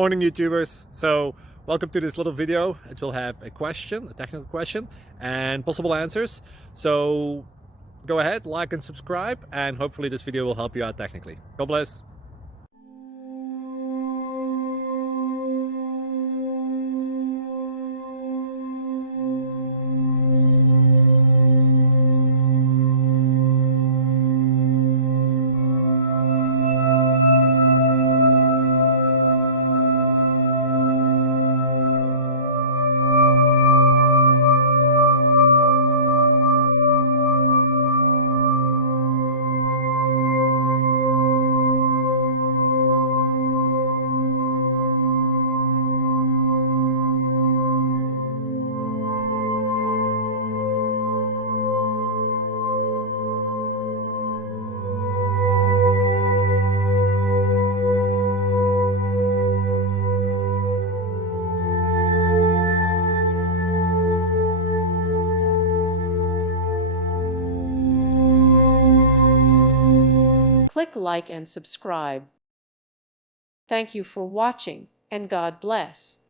Morning, YouTubers. So welcome to this little video. It will have a question, a technical question, and possible answers. So go ahead, like and subscribe, and hopefully this video will help you out technically. God bless. Click like and subscribe. Thank you for watching, and God bless.